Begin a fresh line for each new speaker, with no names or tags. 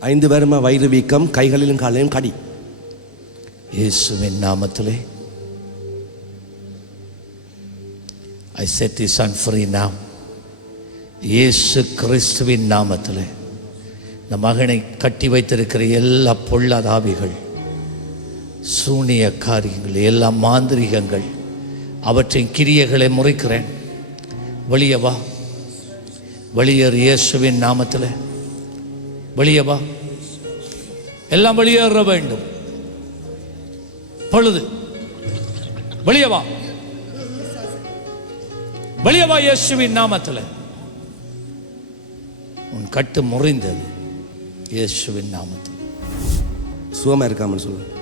ஐந்து பேருமா வயிறு வீக்கம் கைகளிலும் காலையும் கடி.
இயேசுவின் நாமத்திலே. I said is son free நாம் இயேசு கிறிஸ்துவின் நாமத்தில். இந்த மகனை கட்டி வைத்திருக்கிற எல்லா பொல்லாதாவிகள் சூனிய காரியங்கள் எல்லா மாந்திரிகங்கள் அவற்றின் கிரியைகளை முறைக்கிறேன். வெளியே வா. வெளியேறு இயேசுவின் நாமத்தில். வெளியே வா. எல்லாம் வெளியேற வேண்டும். பொழுது. வெளியே வா. வெளியே வா இயேசுவின் நாமத்தில். உன் கட்டு முறிந்தது இயேசுவின் நாமத்தில்.
சுகமா இருக்காமன்னு சொல்லுவேன்